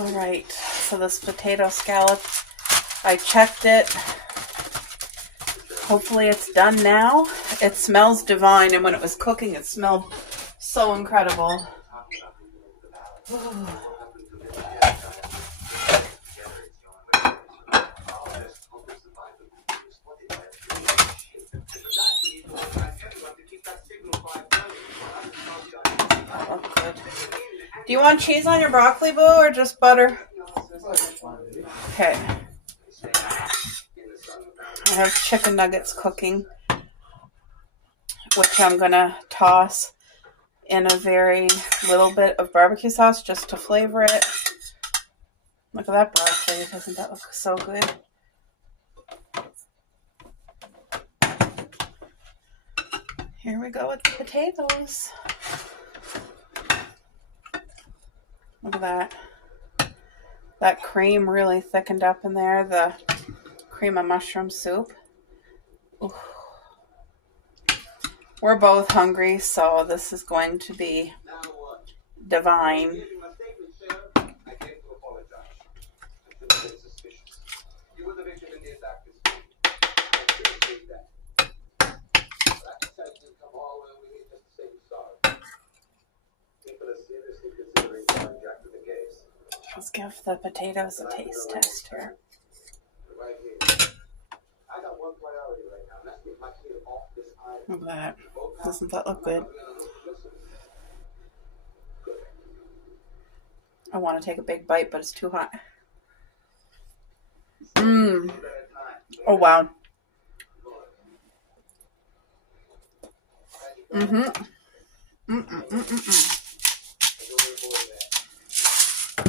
All right, so this potato scallop, I checked it. Hopefully it's done now. It smells divine, and when it was cooking, it smelled so incredible. Ooh. Oh, good. Do you want cheese on your broccoli, Boo, or just butter? Okay. I have chicken nuggets cooking, which I'm going to toss in a very little bit of barbecue sauce just to flavor it. Look at that broccoli. Doesn't that look so good? Here we go with the potatoes. Look at that. That cream really thickened up in there. The cream of mushroom soup. Ooh. We're both hungry, so this is going to be divine. Let's give the potatoes a taste test here. Look at that. Doesn't that look good? I want to take a big bite, but it's too hot. Mmm. Oh, wow.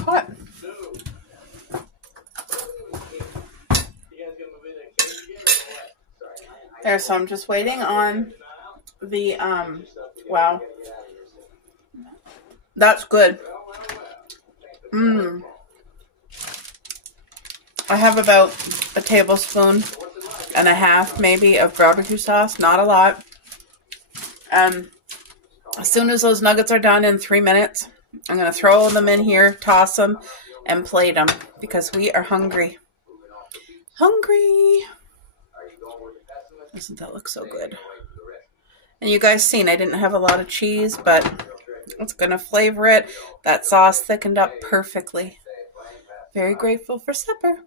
Hot. There, so I'm just waiting on the, wow. That's good. I have about a tablespoon and a half, maybe, of barbecue sauce. Not a lot. As soon as those nuggets are done in 3 minutes, I'm going to throw them in here, toss them, and plate them because we are hungry. Hungry. Doesn't that look so good? And you guys seen I didn't have a lot of cheese, but it's going to flavor it. That sauce thickened up perfectly. Very grateful for supper.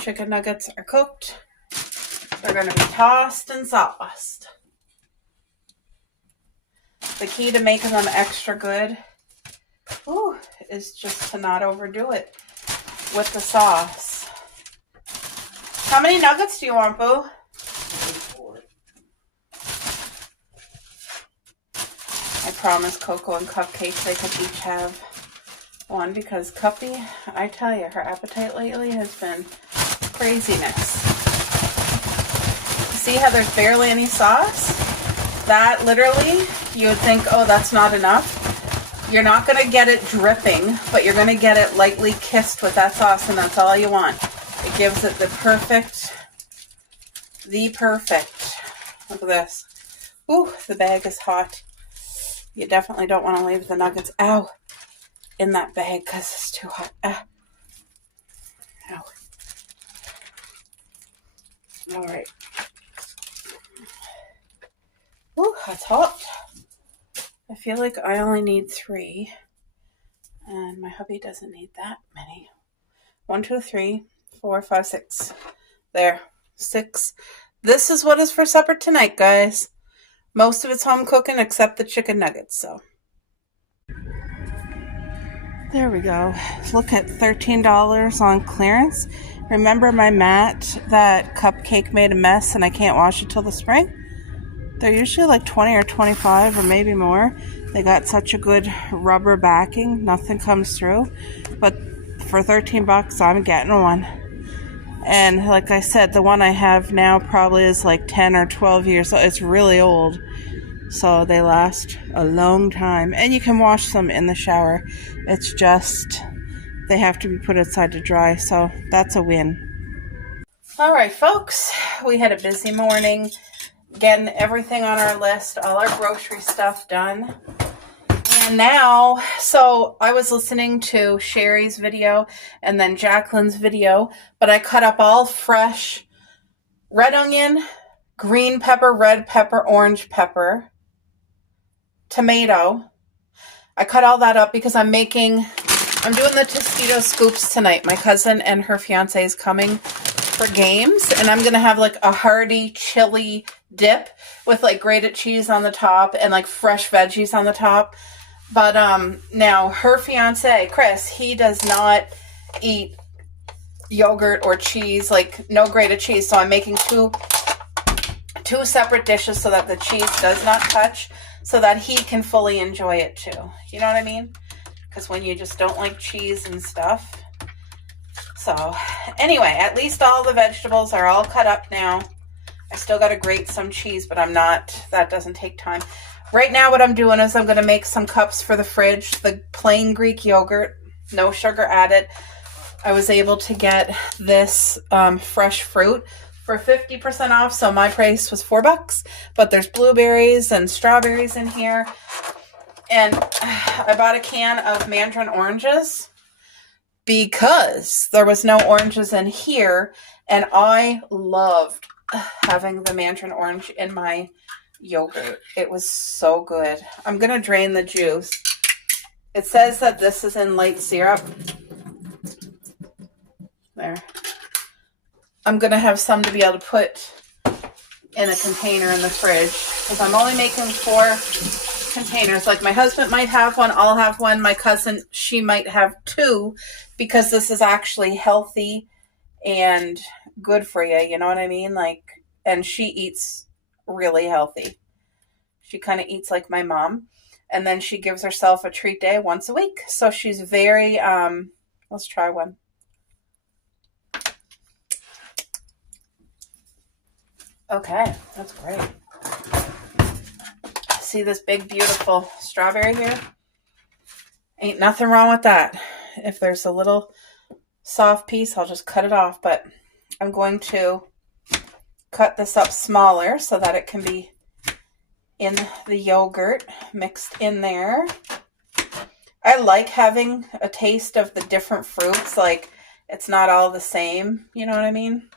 Chicken nuggets are cooked. They're going to be tossed and sauced. The key to making them extra good is just to not overdo it with the sauce. How many nuggets do you want, Boo? I promised Coco and Cupcake they could each have one because Cuppy, I tell you, her appetite lately has been craziness. See how there's barely any sauce? That literally, you would think, oh, that's not enough. You're not going to get it dripping, but you're going to get it lightly kissed with that sauce, and that's all you want. It gives it the perfect. Look at this. Ooh, the bag is hot. You definitely don't want to leave the nuggets, in that bag because it's too hot. Ow. All right. Ooh, that's hot. I feel like I only need 3, and my hubby doesn't need that many. 1, 2, 3, 4, 5, 6. There, 6. This is what is for supper tonight, guys. Most of it's home cooking except the chicken nuggets, so. There we go. Look at $13 on clearance. Remember my mat that Cupcake made a mess and I can't wash it till the spring? They're usually like 20 or 25 or maybe more. They got such a good rubber backing. Nothing comes through. But for $13, I'm getting one. And like I said, the one I have now probably is like 10 or 12 years old. It's really old. So they last a long time. And you can wash them in the shower. It's just they have to be put outside to dry. So that's a win. All right, folks. We had a busy morning getting everything on our list, all our grocery stuff done. And now, so I was listening to Sherry's video and then Jacqueline's video, but I cut up all fresh red onion, green pepper, red pepper, orange pepper, tomato. I cut all that up because I'm doing the Tostitos scoops tonight. My cousin and her fiance is coming for games, and I'm going to have like a hearty chili dip with like grated cheese on the top and like fresh veggies on the top. But now her fiance, Chris, he does not eat yogurt or cheese, like no grated cheese. So I'm making two separate dishes so that the cheese does not touch, so that he can fully enjoy it too. You know what I mean? Because when you just don't like cheese and stuff. So anyway, at least all the vegetables are all cut up now. I still got to grate some cheese, but that doesn't take time. Right now what I'm doing is I'm going to make some cups for the fridge. The plain Greek yogurt, no sugar added. I was able to get this fresh fruit for 50% off. So my price was $4, but there's blueberries and strawberries in here. And I bought a can of mandarin oranges because there was no oranges in here. And I loved having the mandarin orange in my yogurt. It was so good. I'm going to drain the juice. It says that this is in light syrup. There. I'm going to have some to be able to put in a container in the fridge because I'm only making 4 containers. Like my husband might have one, I'll have one. My cousin, she might have 2 because this is actually healthy and good for you. You know what I mean? Like, and she eats really healthy. She kind of eats like my mom. And then she gives herself a treat day once a week. So she's very, let's try one. Okay, that's great. See this big, beautiful strawberry here? Ain't nothing wrong with that. If there's a little soft piece, I'll just cut it off. But I'm going to cut this up smaller so that it can be in the yogurt mixed in there. I like having a taste of the different fruits. Like, it's not all the same. You know what I mean?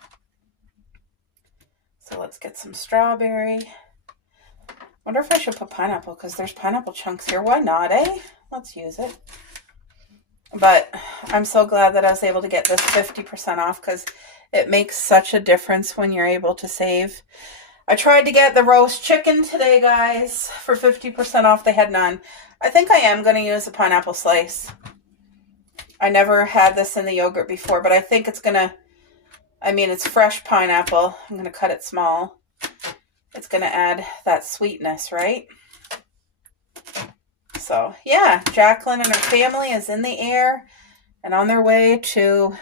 So let's get some strawberry. Wonder if I should put pineapple because there's pineapple chunks here. Why not, eh? Let's use it. But I'm so glad that I was able to get this 50% off because it makes such a difference when you're able to save. I tried to get the roast chicken today, guys, for 50% off. They had none. I think I am going to use a pineapple slice. I never had this in the yogurt before, but I think it's going to, it's fresh pineapple. I'm going to cut it small. It's going to add that sweetness, right? So, yeah, Jacqueline and her family is in the air and on their way to,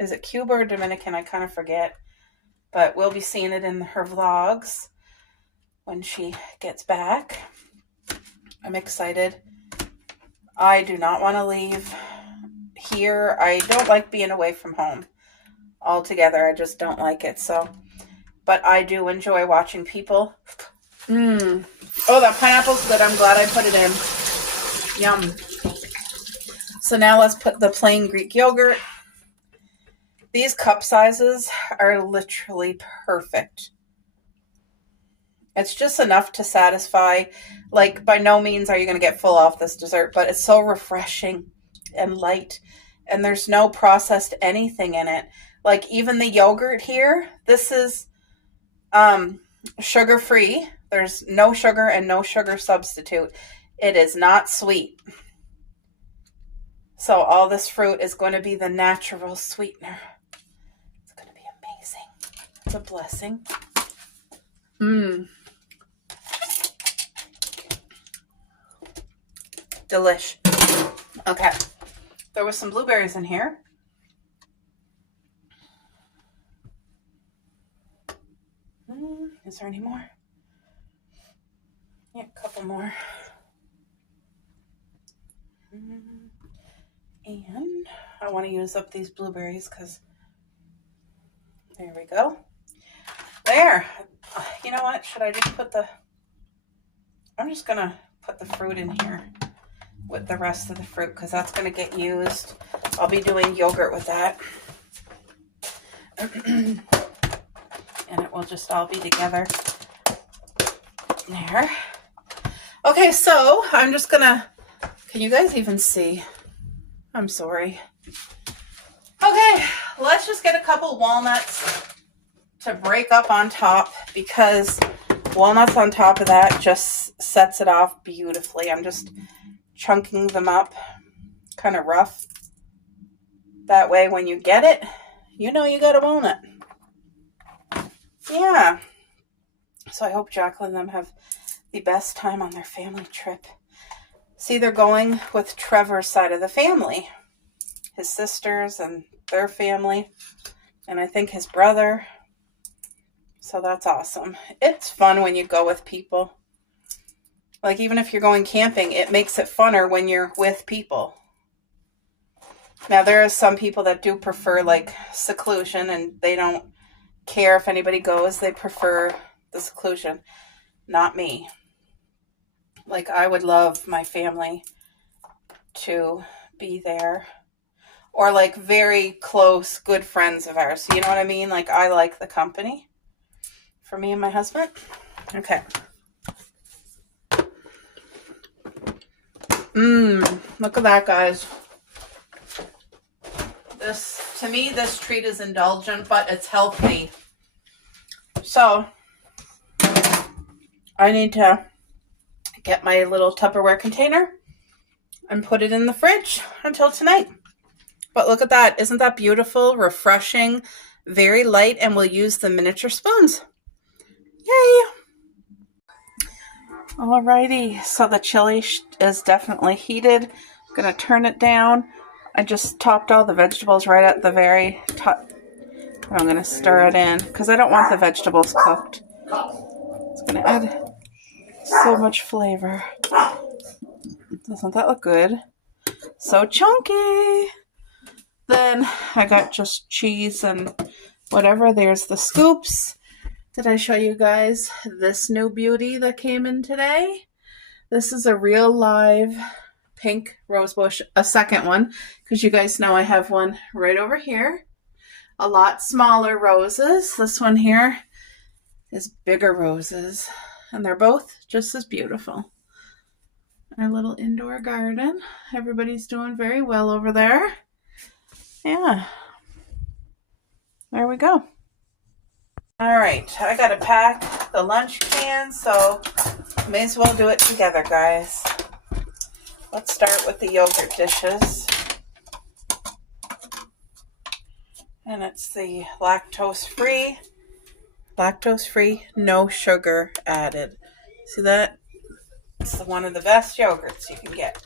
is it Cuba or Dominican? I kind of forget. But we'll be seeing it in her vlogs when she gets back. I'm excited. I do not want to leave here. I don't like being away from home altogether. I just don't like it. So, but I do enjoy watching people. Oh, that pineapple's good. I'm glad I put it in. Yum. So now let's put the plain Greek yogurt. These cup sizes are literally perfect. It's just enough to satisfy. Like, by no means are you going to get full off this dessert, but it's so refreshing and light. And there's no processed anything in it. Like, even the yogurt here, this is sugar-free. There's no sugar and no sugar substitute. It is not sweet. So all this fruit is going to be the natural sweetener. It's going to be amazing. It's a blessing. Delish. Okay. There was some blueberries in here. Is there any more? Yeah, a couple more. And I want to use up these blueberries because there we go. There. You know what? Should I just put I'm just going to put the fruit in here with the rest of the fruit because that's going to get used. I'll be doing yogurt with that. And it will just all be together there. Okay, so I'm just going to, can you guys even see? I'm sorry. Okay, let's just get a couple walnuts to break up on top because walnuts on top of that just sets it off beautifully. I'm just chunking them up kind of rough. That way when you get it, you know you got a walnut. Yeah. So I hope Jacqueline and them have the best time on their family trip. See, they're going with Trevor's side of the family. His sisters and their family. And I think his brother. So that's awesome. It's fun when you go with people. Like even if you're going camping, it makes it funner when you're with people. Now there are some people that do prefer like seclusion and they don't care if anybody goes. They prefer the seclusion. Not me. Like I would love my family to be there. Or like very close, good friends of ours. You know what I mean? Like I like the company for me and my husband. Okay. Look at that, guys. This, to me, this treat is indulgent, but it's healthy. So, I need to get my little Tupperware container and put it in the fridge until tonight. But look at that. Isn't that beautiful? Refreshing, very light, and we'll use the miniature spoons. Yay! Alrighty, so the chili is definitely heated. I'm going to turn it down. I just topped all the vegetables right at the very top. I'm going to stir it in because I don't want the vegetables cooked. It's going to add so much flavor. Doesn't that look good? So chunky! Then I got just cheese and whatever. There's the scoops. Did I show you guys this new beauty that came in today? This is a real live pink rose bush, a second one, because you guys know I have one right over here. A lot smaller roses. This one here is bigger roses, and they're both just as beautiful. Our little indoor garden. Everybody's doing very well over there. Yeah. There we go. All right, I got to pack the lunch can, so may as well do it together, guys. Let's start with the yogurt dishes. And it's the lactose-free, no sugar added. See that? It's one of the best yogurts you can get.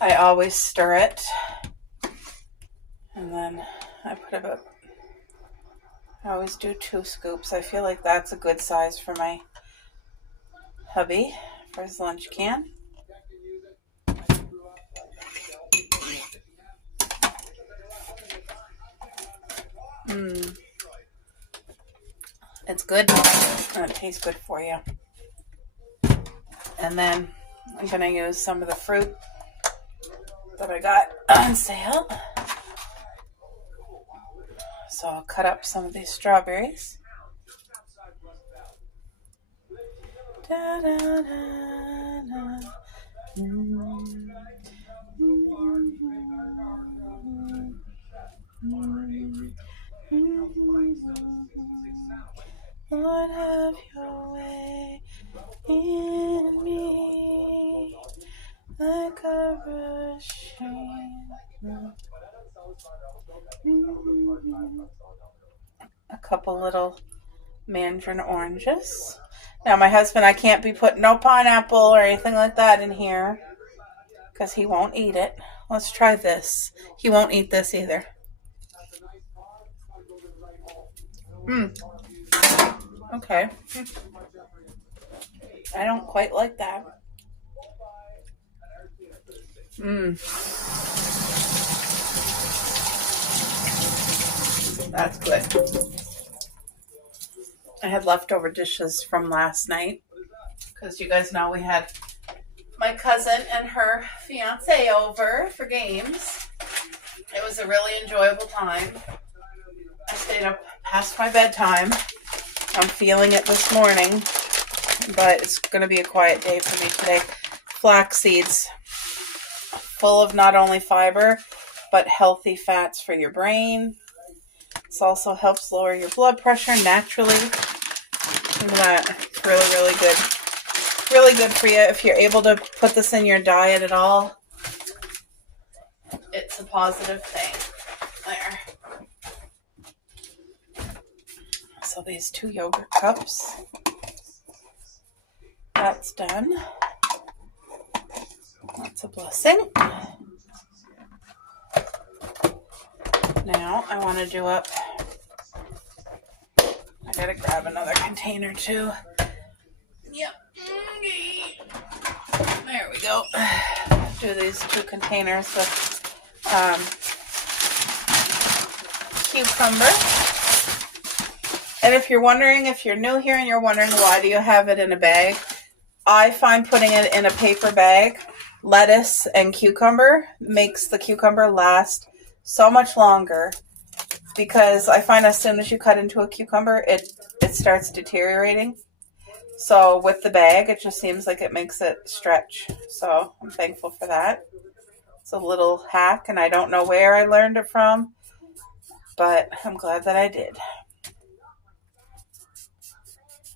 I always stir it. And then I put I always do 2 scoops. I feel like that's a good size for my hubby for his lunch can. It's good and it tastes good for you. And then I'm going to use some of the fruit that I got on sale. So I'll cut up some of these strawberries. Da, da, da, da. Lord, have your way in me like a rushing. A couple little mandarin oranges. Now my husband, I can't be putting no pineapple or anything like that in here because he won't eat it. Let's try this. He won't eat this either. Okay. I don't quite like that. That's good. I had leftover dishes from last night. because you guys know we had my cousin and her fiance over for games. It was a really enjoyable time. I stayed up past my bedtime. I'm feeling it this morning, but it's going to be a quiet day for me today. Flax seeds, full of not only fiber, but healthy fats for your brain. This also helps lower your blood pressure naturally. Look at that. It's really, really good. Really good for you if you're able to put this in your diet at all. It's a positive thing. There. So these 2 yogurt cups. That's done. That's a blessing. Now I want to do up. I gotta grab another container too. Yep. There we go. Do these 2 containers with cucumber. And if you're wondering, if you're new here and you're wondering why do you have it in a bag, I find putting it in a paper bag, lettuce and cucumber, makes the cucumber last so much longer, because I find as soon as you cut into a cucumber, it starts deteriorating. So with the bag, it just seems like it makes it stretch. So I'm thankful for that. It's a little hack, and I don't know where I learned it from, but I'm glad that I did.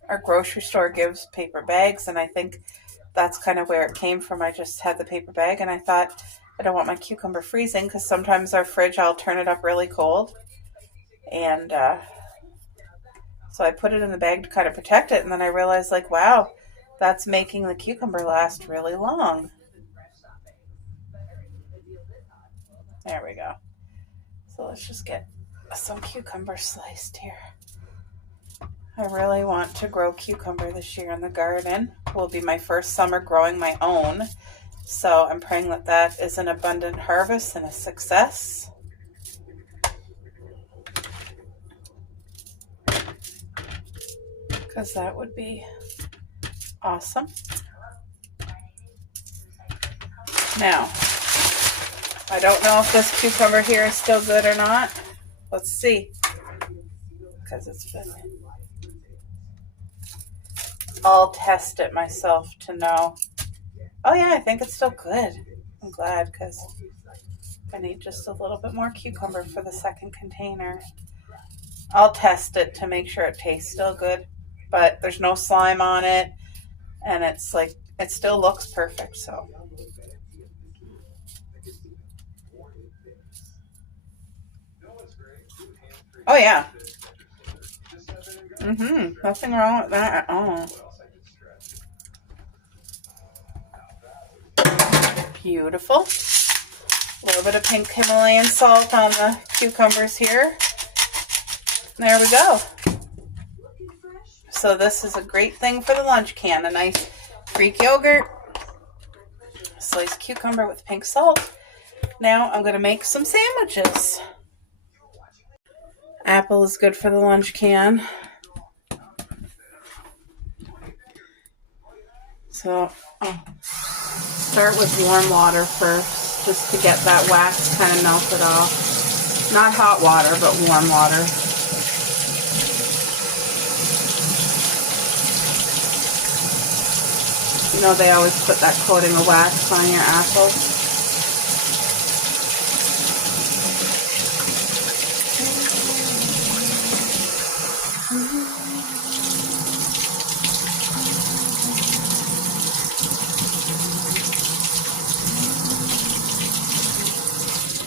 Our grocery store gives paper bags, and I think that's kind of where it came from. I just had the paper bag, and I thought, I don't want my cucumber freezing, because sometimes our fridge, I'll turn it up really cold. And so I put it in the bag to kind of protect it, and then I realized, like, wow, that's making the cucumber last really long. There we go. So let's just get some cucumber sliced here. I really want to grow cucumber this year in the garden. It will be my first summer growing my own. So I'm praying that that is an abundant harvest and a success. Because that would be awesome. Now, I don't know if this cucumber here is still good or not. Let's see. Because it's been... I'll test it myself to know. Oh yeah, I think it's still good. I'm glad, because I need just a little bit more cucumber for the second container. I'll test it to make sure it tastes still good, but there's no slime on it, and it's like, it still looks perfect, so. Oh yeah. Nothing wrong with that at all. Beautiful. A little bit of pink Himalayan salt on the cucumbers here. There we go. So this is a great thing for the lunch can. A nice Greek yogurt, sliced cucumber with pink salt. Now I'm going to make some sandwiches. Apple is good for the lunch can. So I'll start with warm water first, just to get that wax kind of melted off. Not hot water, but warm water. You know, they always put that coating of wax on your apples.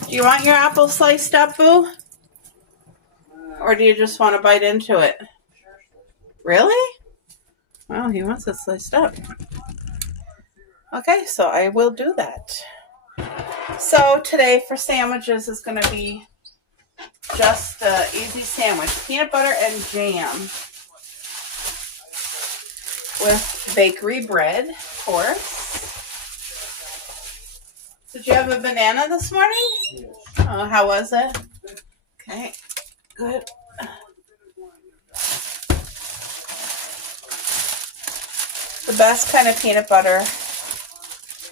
Do you want your apple sliced up, Boo? Or do you just want to bite into it? Really? Well, he wants it sliced up. Okay, so I will do that. So today for sandwiches is going to be just an easy sandwich. Peanut butter and jam with bakery bread, of course. Did you have a banana this morning? Yes. Oh, how was it? Okay, good. The best kind of peanut butter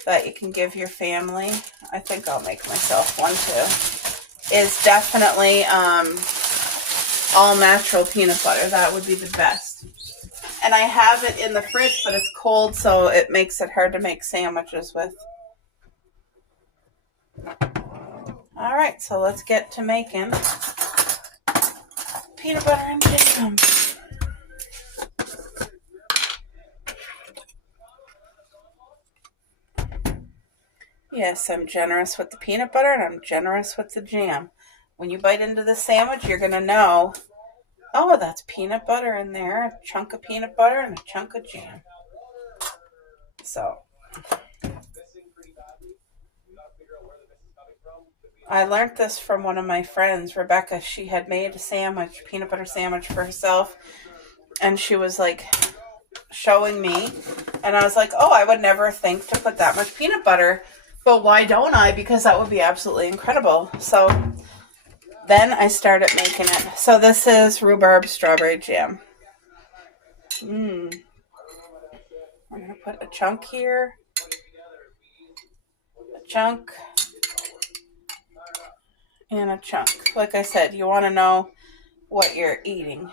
that you can give your family, I think I'll make myself one too, is definitely all natural peanut butter. That would be the best. And I have it in the fridge, but it's cold, so it makes it hard to make sandwiches with. All right, so let's get to making peanut butter and jam. Yes, I'm generous with the peanut butter and I'm generous with the jam. When you bite into the sandwich, you're going to know, oh, that's peanut butter in there, a chunk of peanut butter and a chunk of jam. So, I learned this from one of my friends, Rebecca. She had made a sandwich, peanut butter sandwich for herself, and she was like showing me, and I was like, oh, I would never think to put that much peanut butter. But why don't I? Because that would be absolutely incredible. So then I started making it. So this is rhubarb strawberry jam. I'm going to put a chunk here. A chunk. And a chunk. Like I said, you want to know what you're eating.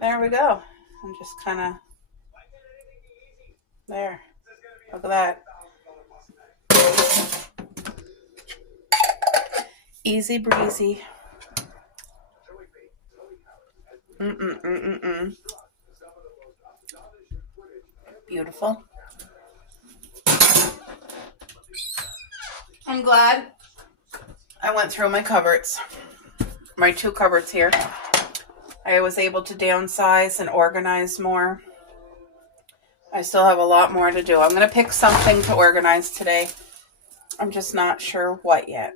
There we go. I'm just kind of... There. Look at that. Easy breezy. Beautiful. I'm glad I went through my cupboards. My 2 cupboards here. I was able to downsize and organize more. I still have a lot more to do. I'm going to pick something to organize today. I'm just not sure what yet.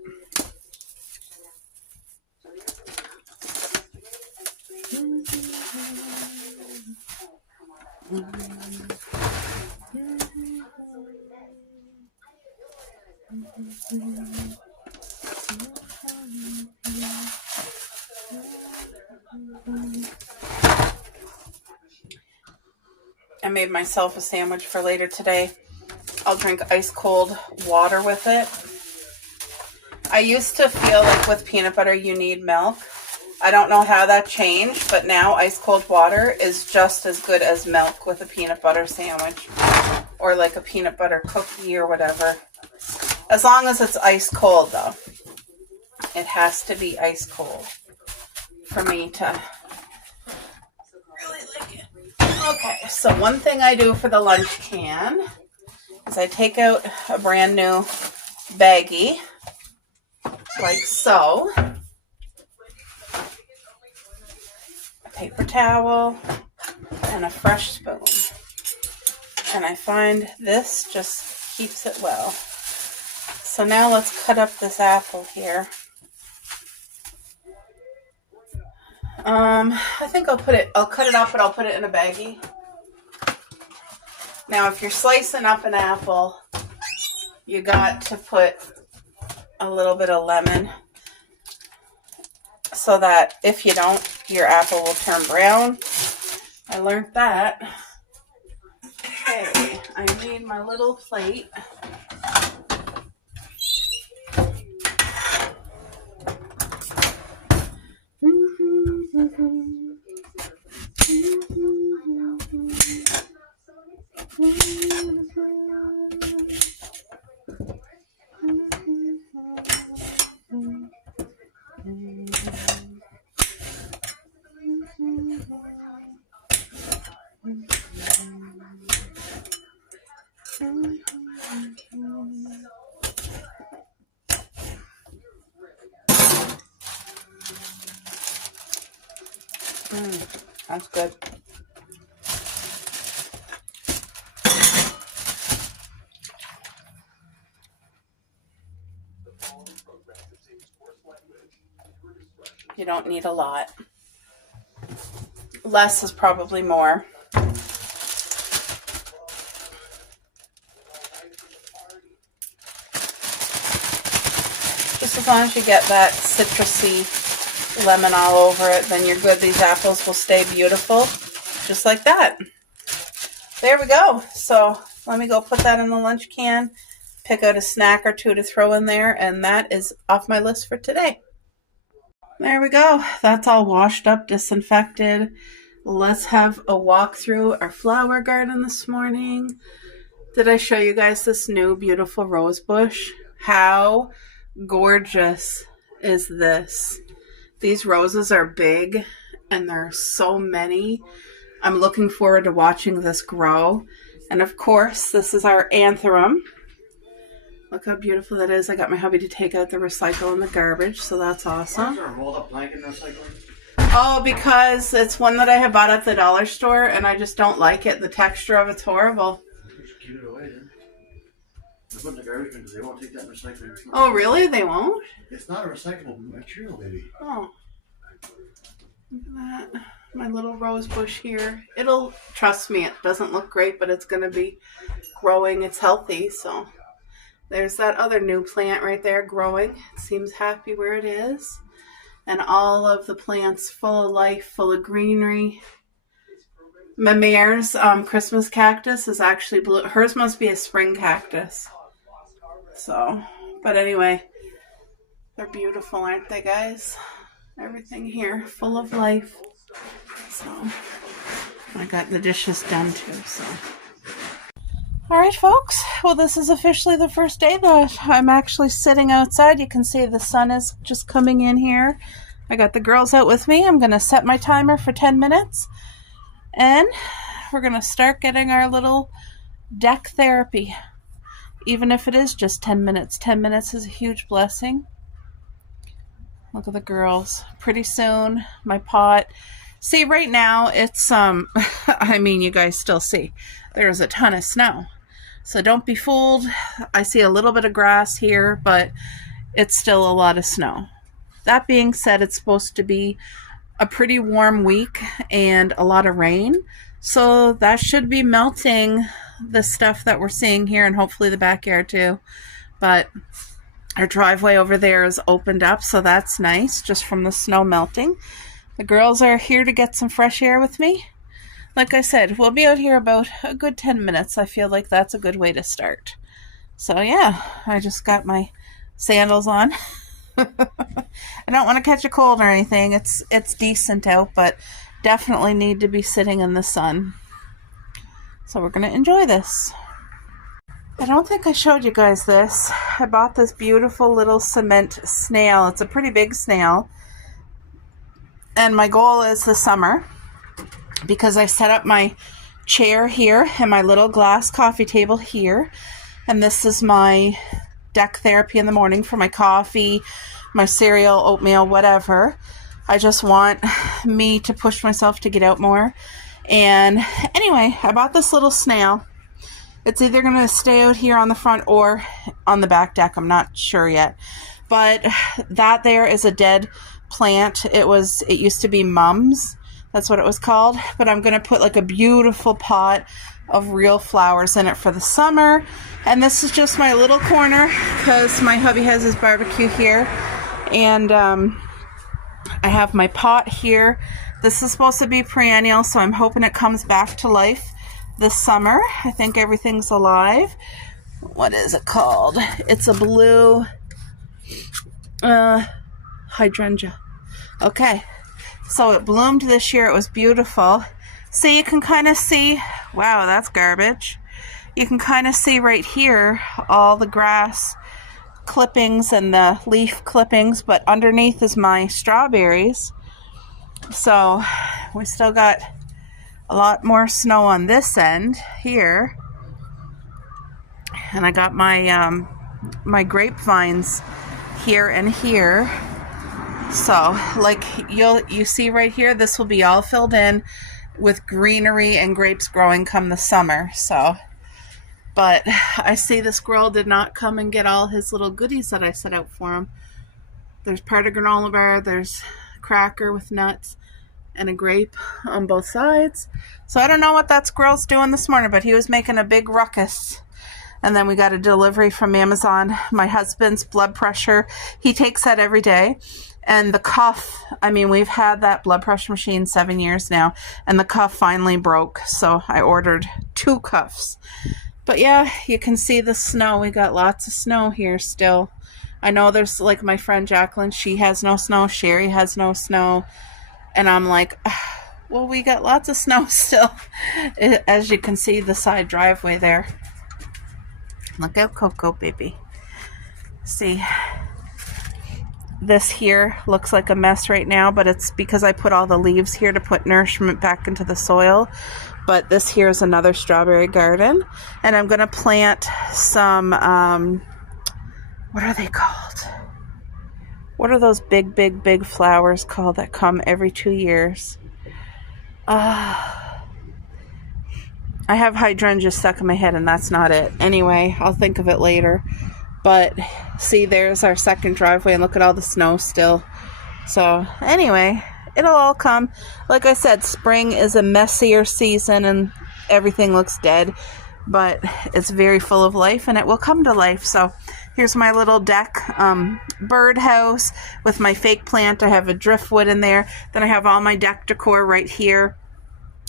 I made myself a sandwich for later today. I'll drink ice cold water with it. I used to feel like with peanut butter you need milk. I don't know how that changed, but now ice cold water is just as good as milk with a peanut butter sandwich or like a peanut butter cookie or whatever. As long as it's ice cold though. It has to be ice cold for me to really like it. Okay, so one thing I do for the lunch can is I take out a brand new baggie like so. A paper towel and a fresh spoon. And I find this just keeps it well. So now let's cut up this apple here. I think I'll cut it up, but I'll put it in a baggie. Now, if you're slicing up an apple, you got to put a little bit of lemon so that if you don't, your apple will turn brown. I learned that. Okay, I need my little plate. That's good. You don't need a lot. Less is probably more. Just as long as you get that citrusy lemon all over it, then you're good. These apples will stay beautiful, just like that. there we go. So let me go put that in the lunch can, pick out a snack or two to throw in there, and that is off my list for today. There we go. That's all washed up, disinfected. Let's have a walk through our flower garden this morning. Did I show you guys this new beautiful rose bush? How gorgeous is this? These roses are big and there are so many. I'm looking forward to watching this grow. And of course, this is our anthurium. Look how beautiful that is. I got my hubby to take out the recycle and the garbage, so that's awesome. Is there a rolled up blanket in recycling? Oh, because it's one that I have bought at the dollar store, and I just don't like it. The texture of it's horrible. Just keep it away then. They put in the garbage bin because they won't take that in recycling. Oh, really? They won't? It's not a recyclable material, baby. Oh. Look at that. My little rose bush here. It'll, trust me, it doesn't look great, but it's going to be growing. It's healthy, so. There's that other new plant right there growing. It seems happy where it is. And all of the plants full of life, full of greenery. My mare's Christmas cactus is actually blue. Hers must be a spring cactus. So, but anyway, they're beautiful, aren't they, guys? Everything here full of life. So, I got the dishes done too, so. All right, folks. Well, this is officially the first day that I'm actually sitting outside. You can see the sun is just coming in here. I got the girls out with me. I'm going to set my timer for 10 minutes. And we're going to start getting our little deck therapy. Even if it is just 10 minutes. 10 minutes is a huge blessing. Look at the girls. Pretty soon, my pot. See, right now, it's, I mean, you guys still see. There's a ton of snow. So don't be fooled. I see a little bit of grass here, but it's still a lot of snow. That being said, it's supposed to be a pretty warm week and a lot of rain. So that should be melting the stuff that we're seeing here and hopefully the backyard too. But our driveway over there is opened up, so that's nice just from the snow melting. The girls are here to get some fresh air with me. Like I said, we'll be out here about a good 10 minutes. I feel like that's a good way to start. So yeah, I just got my sandals on. I don't want to catch a cold or anything. It's decent out, but definitely need to be sitting in the sun. So we're going to enjoy this. I don't think I showed you guys this. I bought this beautiful little cement snail. It's a pretty big snail. And my goal is this summer, because I set up my chair here and my little glass coffee table here. And this is my deck therapy in the morning for my coffee, my cereal, oatmeal, whatever. I just want me to push myself to get out more. And anyway, I bought this little snail. It's either going to stay out here on the front or on the back deck. I'm not sure yet. But that there is a dead plant. It used to be Mums. That's what it was called. But I'm going to put like a beautiful pot of real flowers in it for the summer. And this is just my little corner because my hubby has his barbecue here. And I have my pot here. This is supposed to be perennial, so I'm hoping it comes back to life this summer. I think everything's alive. What is it called? It's a blue hydrangea. Okay. So it bloomed this year. It was beautiful. So you can kind of see, wow, that's garbage. You can kind of see right here all the grass clippings and the leaf clippings, but underneath is my strawberries. So we still got a lot more snow on this end here. And I got my my grapevines here and here. So like you see right here, this will be all filled in with greenery and grapes growing come the summer. So, but I see the squirrel did not come and get all his little goodies that I set out for him. There's part of granola bar, there's cracker with nuts, and a grape on both sides. So I don't know what that squirrel's doing this morning, but he was making a big ruckus. And then we got a delivery from Amazon. My husband's blood pressure, he takes that every day. And the cuff, I mean, we've had that blood pressure machine 7 years now, and the cuff finally broke. So I ordered 2 cuffs. But yeah, you can see the snow. We got lots of snow here still. I know there's like my friend Jacqueline, she has no snow. Sherry has no snow. And I'm like, well, we got lots of snow still. As you can see, the side driveway there. Look out, Coco, baby. See, this here looks like a mess right now, but it's because I put all the leaves here to put nourishment back into the soil. But this here is another strawberry garden. And I'm going to plant some, what are they called? What are those big flowers called that come every 2 years? I have hydrangeas stuck in my head and that's not it. Anyway, I'll think of it later. But see, there's our second driveway and look at all the snow still. So anyway, it'll all come. Like I said, spring is a messier season and everything looks dead, but it's very full of life and it will come to life. So here's my little deck, birdhouse with my fake plant. I have a driftwood in there. Then I have all my deck decor right here.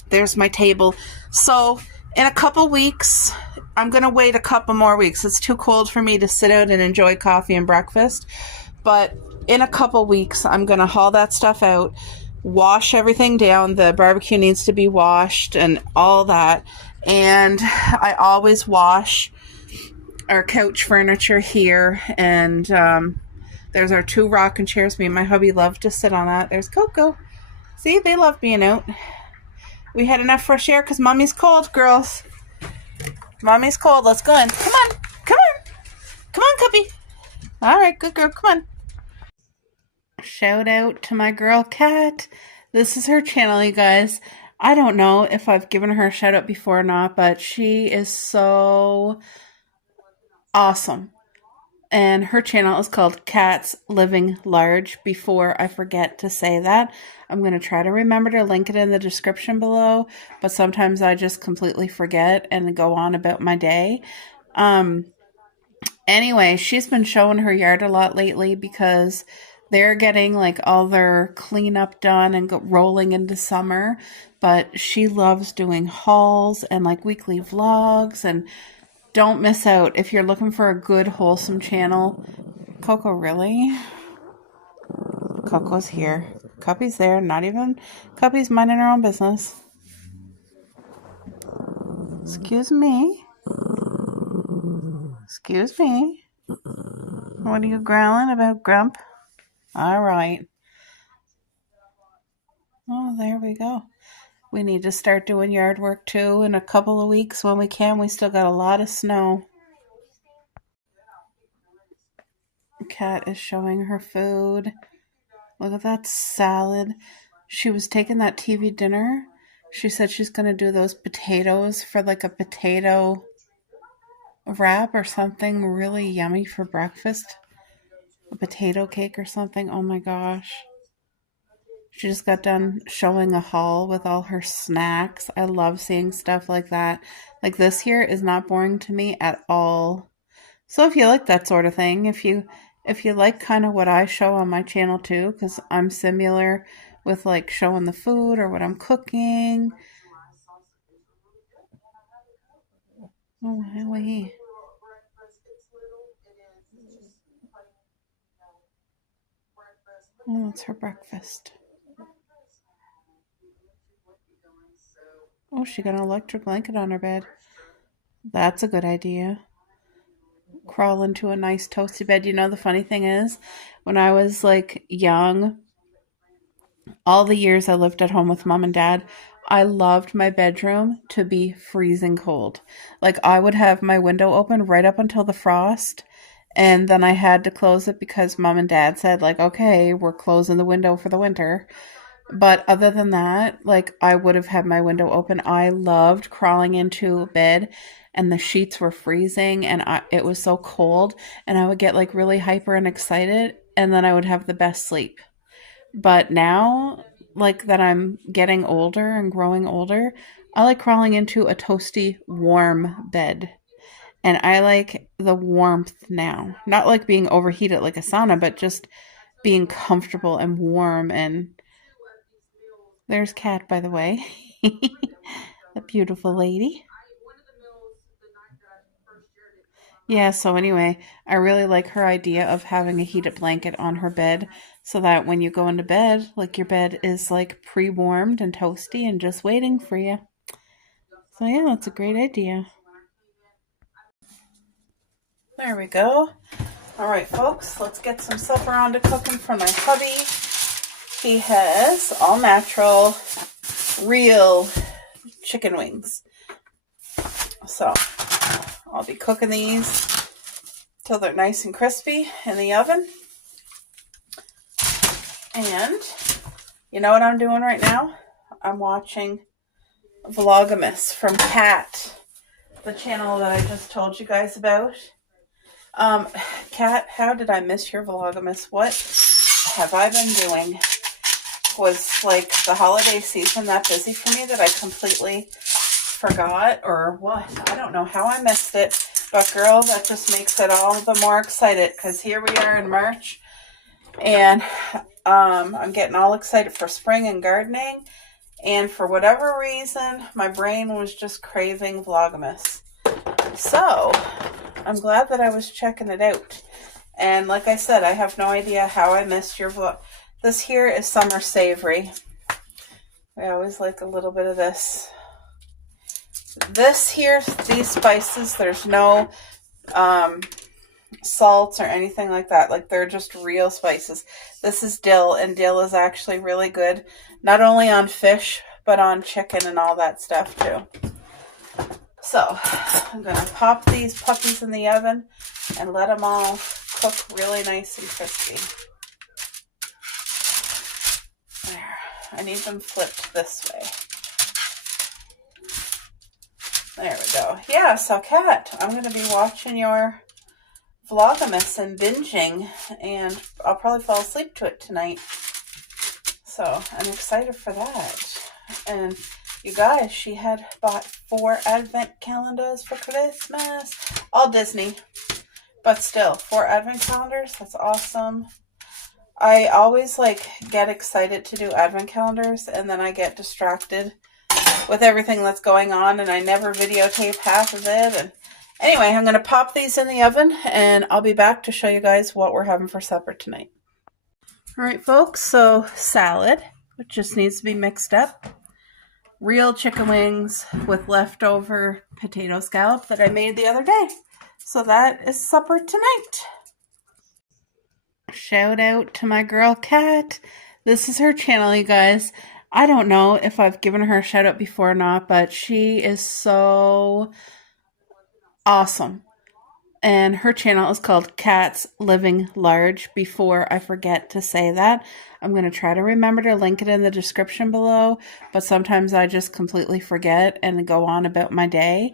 There's my table. So in a couple weeks, I'm going to wait a couple more weeks. It's too cold for me to sit out and enjoy coffee and breakfast. But in a couple weeks, I'm going to haul that stuff out, wash everything down. The barbecue needs to be washed and all that. And I always wash our couch furniture here. And there's our 2 rocking chairs. Me and my hubby love to sit on that. There's Coco. See, they love being out. We had enough fresh air because Mommy's cold, girls. Mommy's cold. Let's go in. Come on. Come on. Come on, Cuppy. All right, good girl. Come on. Shout out to my girl, Kat. This is her channel, you guys. I don't know if I've given her a shout out before or not, but she is so awesome. And her channel is called KatsLivnLarge. Before I forget to say that, I'm going to try to remember to link it in the description below, but sometimes I just completely forget and go on about my day. Anyway, she's been showing her yard a lot lately because they're getting like all their cleanup done and rolling into summer, but she loves doing hauls and like weekly vlogs. And don't miss out if you're looking for a good wholesome channel. Coco, really? Coco's here. Cuppy's there. Not even. Cuppy's minding her own business. Excuse me. Excuse me. What are you growling about, Grump? All right. Oh, there we go. We need to start doing yard work too in a couple of weeks when we can. We still got a lot of snow. Kat is showing her food. Look at that salad. She was taking that TV dinner. She said she's going to do those potatoes for like a potato wrap or something really yummy for breakfast. A potato cake or something. Oh my gosh. She just got done showing a haul with all her snacks. I love seeing stuff like that. Like this here is not boring to me at all. So if you like that sort of thing, if you like kind of what I show on my channel too, because I'm similar with like showing the food or what I'm cooking. Oh, Hallie. Oh, it's her breakfast. Oh, she got an electric blanket on her bed. That's a good idea. Crawl into a nice toasty bed. You know, the funny thing is, when I was like young, all the years I lived at home with Mom and Dad, I loved my bedroom to be freezing cold. Like I would have my window open right up until the frost, and then I had to close it because Mom and Dad said like, okay, we're closing the window for the winter. But other than that, like I would have had my window open. I loved crawling into bed and the sheets were freezing and it was so cold and I would get like really hyper and excited and then I would have the best sleep. But now, like that I'm getting older and growing older, I like crawling into a toasty, warm bed. And I like the warmth now. Not like being overheated like a sauna, but just being comfortable and warm. And there's Kat, by the way. A beautiful lady. Yeah, so anyway, I really like her idea of having a heated blanket on her bed so that when you go into bed, like your bed is like pre-warmed and toasty and just waiting for you. So yeah, that's a great idea. There we go. All right, folks, let's get some supper on to cooking for my hubby. He has all natural, real chicken wings. So I'll be cooking these till they're nice and crispy in the oven. And you know what I'm doing right now? I'm watching Vlogmas from Kat, the channel that I just told you guys about. Kat, how did I miss your Vlogmas? What have I been doing? Was like the holiday season that busy for me that I completely forgot or what? I don't know how I missed it, but girl, that just makes it all the more excited because here we are in March and I'm getting all excited for spring and gardening, and for whatever reason my brain was just craving Vlogmas. So I'm glad that I was checking it out. And like I said, I have no idea how I missed your vlog. This here is summer savory. I always like a little bit of this. This here, these spices, there's no salts or anything like that. Like they're just real spices. This is dill, and dill is actually really good. Not only on fish, but on chicken and all that stuff too. So I'm going to pop these puppies in the oven and let them all cook really nice and crispy. There. I need them flipped this way. There we go. Yeah, so Kat, I'm going to be watching your Vlogmas and binging, and I'll probably fall asleep to it tonight. So I'm excited for that. And you guys, she had bought 4 advent calendars for Christmas. All Disney. But still, 4 advent calendars. That's awesome. I always get excited to do advent calendars, and then I get distracted with everything that's going on, and I never videotape half of it. And anyway, I'm going to pop these in the oven, and I'll be back to show you guys what we're having for supper tonight. All right, folks, so salad, which just needs to be mixed up. Real chicken wings with leftover potato scallop that I made the other day. So that is supper tonight. Shout out to my girl Kat. This is her channel, you guys. I don't know if I've given her a shout out before or not, but she is so awesome. And her channel is called KatsLivnLarge. Before I forget to say that, I'm going to try to remember to link it in the description below, but sometimes I just completely forget and go on about my day.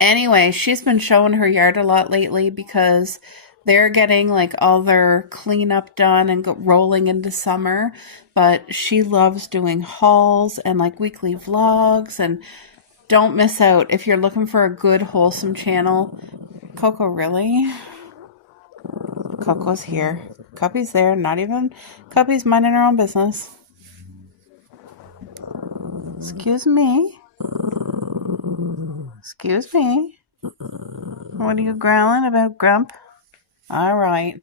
Anyway, she's been showing her yard a lot lately because they're getting all their cleanup done and rolling into summer, but she loves doing hauls and weekly vlogs. And don't miss out if you're looking for a good wholesome channel. Coco, really? Coco's here. Cuppy's there. Not even Cuppy's minding her own business. Excuse me. Excuse me. What are you growling about, Grump? All right.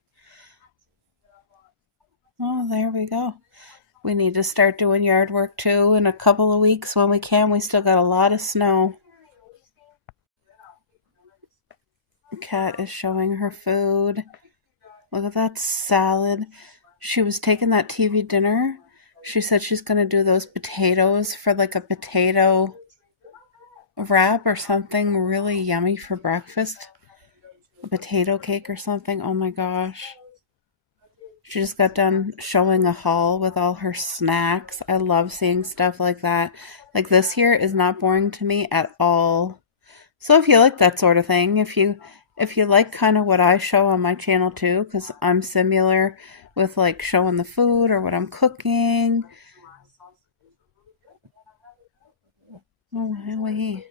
Oh, there we go. We need to start doing yard work too in a couple of weeks when we can. We still got a lot of snow. Kat is showing her food. Look at that salad. She was taking that TV dinner. She said she's going to do those potatoes for a potato wrap or something really yummy for breakfast. A potato cake or something. Oh my gosh. She just got done showing a haul with all her snacks. I love seeing stuff like that. This here is not boring to me at all. So if you like that sort of thing, if you like kind of what I show on my channel too, because I'm similar with showing the food or what I'm cooking. Oh, Hallie.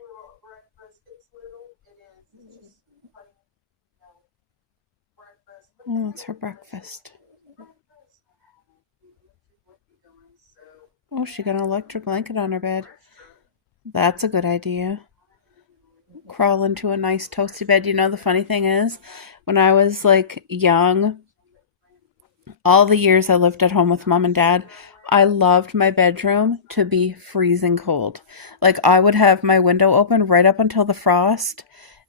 Oh, it's her breakfast. Oh, she got an electric blanket on her bed. That's a good idea. Crawl into a nice toasty bed. You know, the funny thing is, when I was like young, all the years I lived at home with mom and dad, I loved my bedroom to be freezing cold. Like, I would have my window open right up until the frost,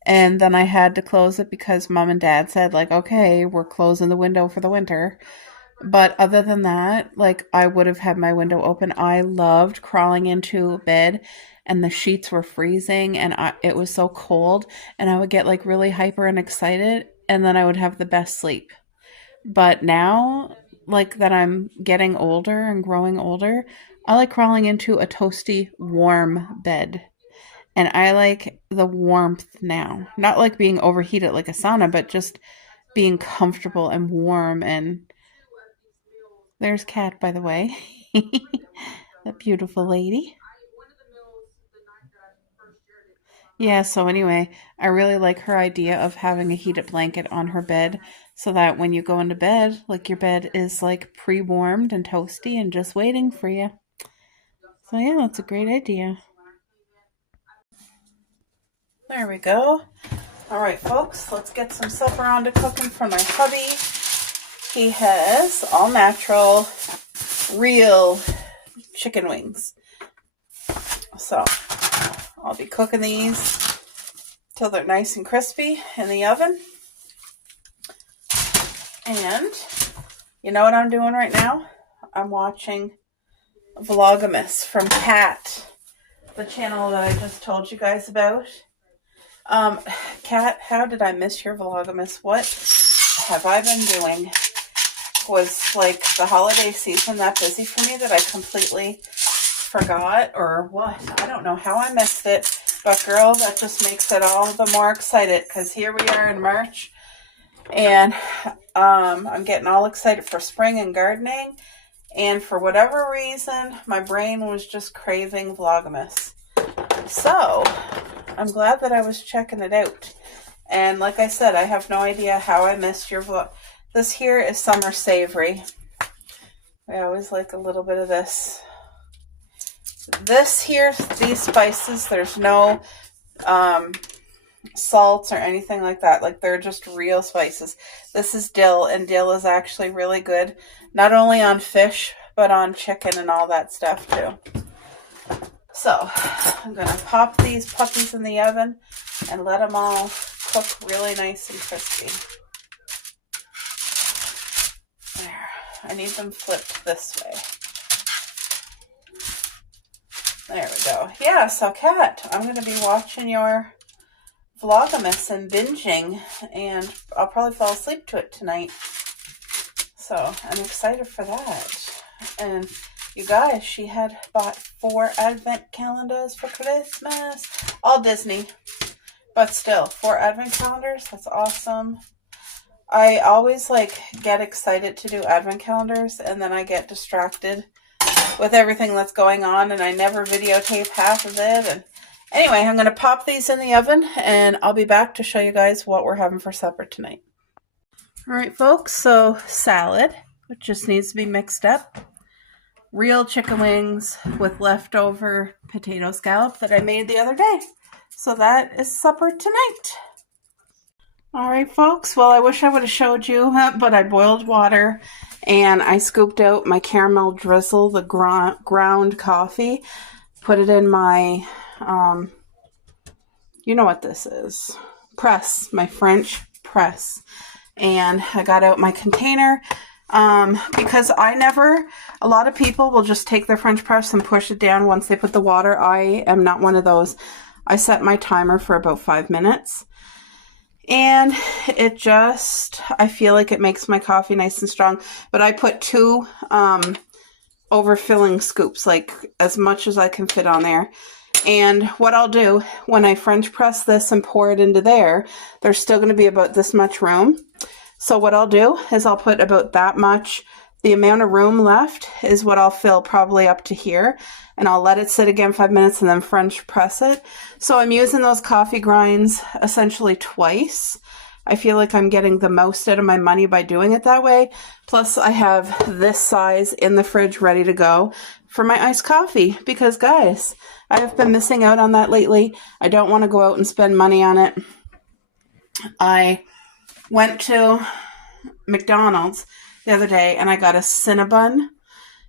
and then I had to close it because mom and dad said, like, okay, we're closing the window for the winter. But other than that, like, I would have had my window open. I loved crawling into bed and the sheets were freezing and it was so cold, and I would get like really hyper and excited, and then I would have the best sleep. But now, like that I'm getting older and growing older, I like crawling into a toasty, warm bed. And I like the warmth now. Not like being overheated like a sauna, but just being comfortable and warm. And there's Kat, by the way. That beautiful lady. Yeah, so anyway, I really like her idea of having a heated blanket on her bed so that when you go into bed, like your bed is like pre-warmed and toasty and just waiting for you. So yeah, that's a great idea. There we go. All right, folks, let's get some supper on to cooking for my hubby. He has all natural, real chicken wings. So I'll be cooking these till they're nice and crispy in the oven. And you know what I'm doing right now? I'm watching Vlogmas from Kat, the channel that I just told you guys about. Kat, how did I miss your Vlogmas? What have I been doing? Was like the holiday season that busy for me that I completely forgot or what? I don't know how I missed it, but girl, that just makes it all the more excited because here we are in March, and I'm getting all excited for spring and gardening, and for whatever reason my brain was just craving Vlogmas. So I'm glad that I was checking it out, and like I said, I have no idea how I missed your vlog. This here is summer savory. I always like a little bit of this. This here, these spices, there's no salts or anything like that. Like, they're just real spices. This is dill, and dill is actually really good, not only on fish, but on chicken and all that stuff too. So, I'm going to pop these puppies in the oven and let them all cook really nice and crispy. There. I need them flipped this way. There we go. Yeah, so Kat, I'm going to be watching your Vlogmas and binging, and I'll probably fall asleep to it tonight. So I'm excited for that. And you guys, she had bought 4 advent calendars for Christmas. All Disney, but still, 4 advent calendars. That's awesome. I always like get excited to do advent calendars, and then I get distracted with everything that's going on, and I never videotape half of it. And anyway, I'm going to pop these in the oven, and I'll be back to show you guys what we're having for supper tonight. All right, folks, so salad, which just needs to be mixed up. Real chicken wings with leftover potato scallop that I made the other day. So that is supper tonight. All right, folks, well, I wish I would have showed you, but I boiled water and I scooped out my caramel drizzle, the ground coffee, put it in my, you know what this is, press, my French press. And I got out my container because a lot of people will just take their French press and push it down once they put the water. I am not one of those. I set my timer for about 5 minutes. And it just, I feel like it makes my coffee nice and strong. But I put 2 overfilling scoops, like as much as I can fit on there. And what I'll do, when I French press this and pour it into there, there's still going to be about this much room. So what I'll do is I'll put about that much. The amount of room left is what I'll fill probably up to here. And I'll let it sit again 5 minutes and then French press it. So I'm using those coffee grinds essentially twice. I feel like I'm getting the most out of my money by doing it that way. Plus, I have this size in the fridge ready to go for my iced coffee because, guys, I have been missing out on that lately. I don't want to go out and spend money on it. I went to McDonald's the other day and I got a Cinnabon.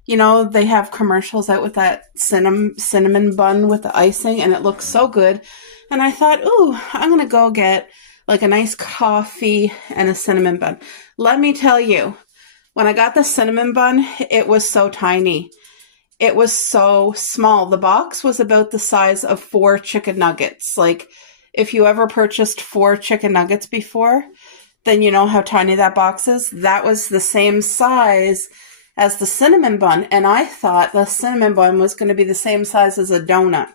You know, they have commercials out with that cinnamon bun with the icing, and it looks so good. And I thought, ooh, I'm going to go get like a nice coffee and a cinnamon bun. Let me tell you, when I got the cinnamon bun, it was so tiny. It was so small. The box was about the size of 4 chicken nuggets. Like, if you ever purchased 4 chicken nuggets before, then you know how tiny that box is. That was the same size as the cinnamon bun. And I thought the cinnamon bun was going to be the same size as a donut.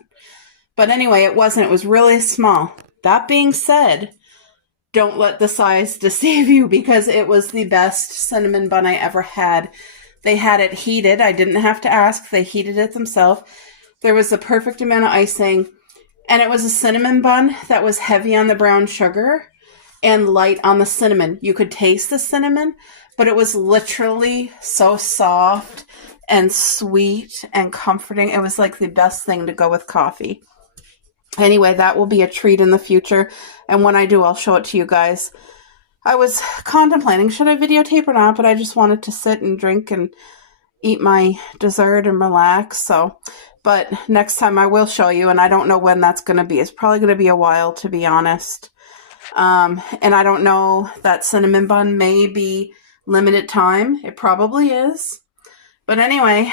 But anyway, it wasn't. It was really small. That being said, don't let the size deceive you because it was the best cinnamon bun I ever had. They had it heated. I didn't have to ask. They heated it themselves. There was the perfect amount of icing. And it was a cinnamon bun that was heavy on the brown sugar and light on the cinnamon. You could taste the cinnamon, but it was literally so soft and sweet and comforting. It was like the best thing to go with coffee. Anyway, that will be a treat in the future. And when I do, I'll show it to you guys. I was contemplating, should I videotape or not? But I just wanted to sit and drink and eat my dessert and relax. So, but next time I will show you. And I don't know when that's going to be. It's probably going to be a while, to be honest. And I don't know, that cinnamon bun may be limited time. It probably is. But anyway,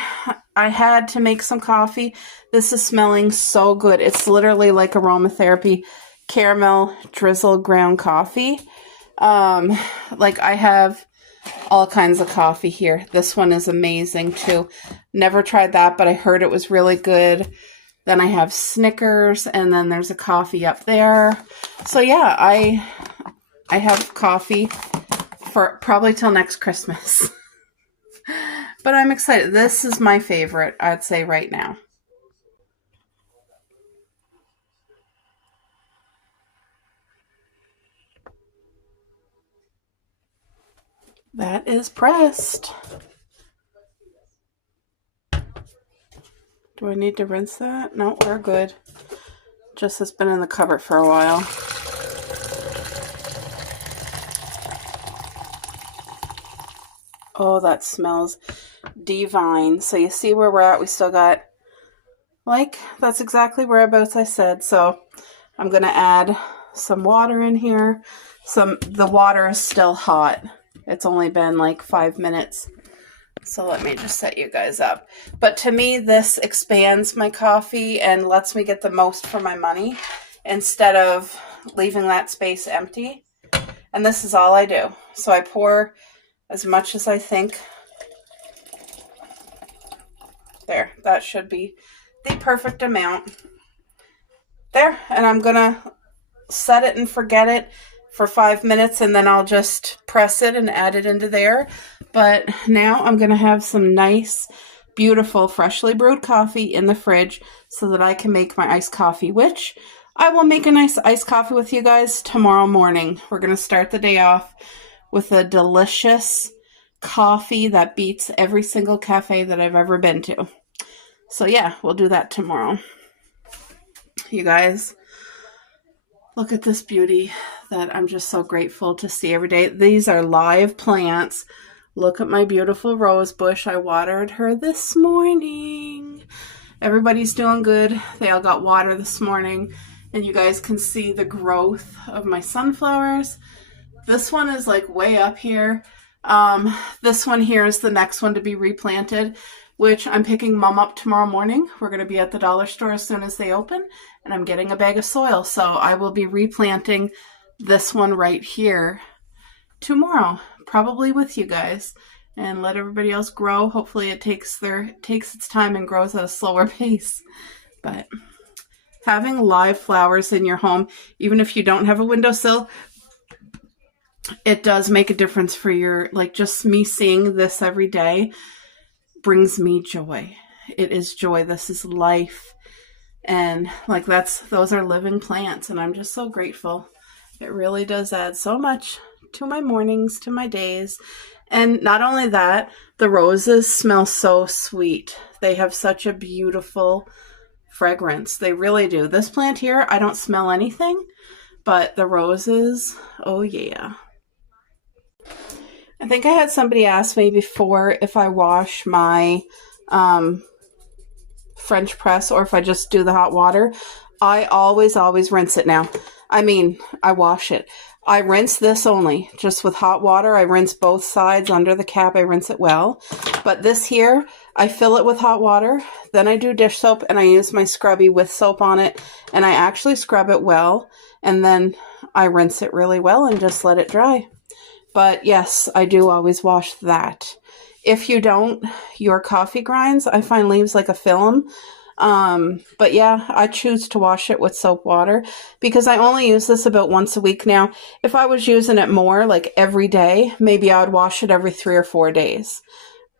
I had to make some coffee. This is smelling so good. It's literally like aromatherapy, caramel drizzle ground coffee. Like I have all kinds of coffee here. This one is amazing too. Never tried that, but I heard it was really good. Then I have Snickers, and then there's a coffee up there. So yeah, I have coffee for probably till next Christmas. But I'm excited. This is my favorite, I'd say, right now. That is pressed. Do I need to rinse that? No, we're good. Just has been in the cupboard for a while. Oh, that smells divine. So you see where we're at. We still got, like, that's exactly whereabouts I said. So I'm going to add some water in here. The water is still hot. It's only been like 5 minutes. So let me just set you guys up. But to me, this expands my coffee and lets me get the most for my money instead of leaving that space empty. And this is all I do. So I pour as much as I think. There, that should be the perfect amount. There, and I'm going to set it and forget it for 5 minutes, and then I'll just press it and add it into there. But now I'm going to have some nice, beautiful, freshly brewed coffee in the fridge so that I can make my iced coffee, which I will make a nice iced coffee with you guys tomorrow morning. We're going to start the day off with a delicious coffee that beats every single cafe that I've ever been to. So yeah, we'll do that tomorrow. You guys, look at this beauty that I'm just so grateful to see every day. These are live plants. Look at my beautiful rose bush. I watered her this morning. Everybody's doing good. They all got water this morning. And you guys can see the growth of my sunflowers. This one is like way up here. This one here is the next one to be replanted, which I'm picking Mom up tomorrow morning. We're going to be at the dollar store as soon as they open. And I'm getting a bag of soil. So I will be replanting this one right here tomorrow, probably with you guys, and let everybody else grow. Hopefully it takes its time and grows at a slower pace. But having live flowers in your home, even if you don't have a windowsill, it does make a difference for your, like, just me seeing this every day brings me joy. It is joy. This is life. And like those are living plants, and I'm just so grateful It really does add so much to my mornings, to my days. And not only that, the roses smell so sweet. They have such a beautiful fragrance. They really do. This plant here, I don't smell anything, but the roses, oh yeah. I think I had somebody ask me before if I wash my French press or if I just do the hot water. I always rinse it now. I mean, I wash it. I rinse this only, just with hot water. I rinse both sides under the cap. I rinse it well. But this here, I fill it with hot water. Then I do dish soap and I use my scrubby with soap on it. And I actually scrub it well. And then I rinse it really well and just let it dry. But yes, I do always wash that. If you don't, your coffee grinds, I find leaves like a film. But yeah, I choose to wash it with soap water because I only use this about once a week now. If I was using it more, like every day, maybe I would wash it every 3 or 4 days.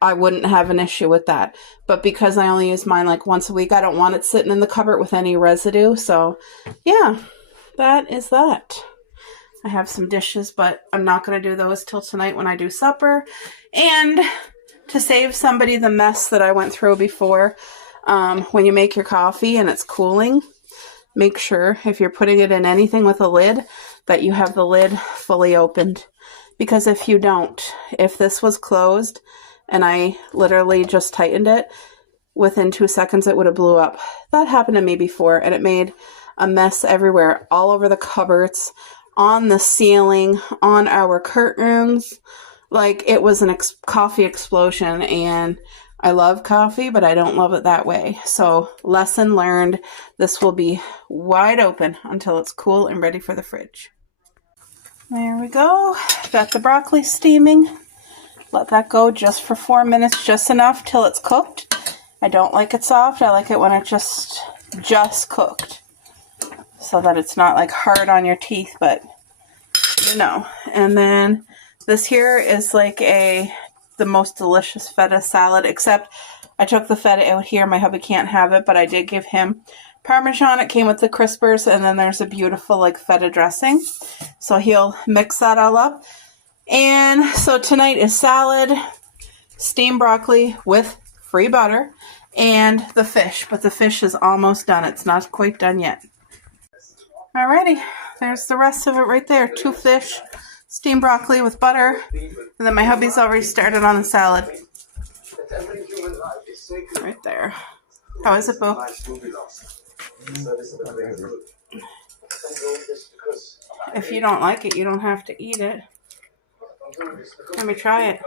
I wouldn't have an issue with that. But because I only use mine like once a week, I don't want it sitting in the cupboard with any residue. So yeah, that is that. I have some dishes, but I'm not going to do those till tonight when I do supper. And to save somebody the mess that I went through before, when you make your coffee and it's cooling, make sure if you're putting it in anything with a lid that you have the lid fully opened. Because if you don't, if this was closed and I literally just tightened it, within 2 seconds it would have blew up. That happened to me before and it made a mess everywhere, all over the cupboards, on the ceiling, on our curtains. Like it was an coffee explosion, and I love coffee, but I don't love it that way. So lesson learned, this will be wide open until it's cool and ready for the fridge. There we go. Got the broccoli steaming. Let that go just for 4 minutes, just enough till it's cooked. I don't like it soft. I like it when it's just cooked, so that it's not like hard on your teeth, but you know. And then this here is like the most delicious feta salad, except I took the feta out here. My hubby can't have it, but I did give him Parmesan. It came with the crispers, and then there's a beautiful like feta dressing. So he'll mix that all up. And so tonight is salad, steamed broccoli with free butter, and the fish. But the fish is almost done. It's not quite done yet. Alrighty, there's the rest of it right there. 2 fish, steamed broccoli with butter, and then my hubby's already started on the salad. Right there. How is it, Boo? If you don't like it, you don't have to eat it. Let me try it.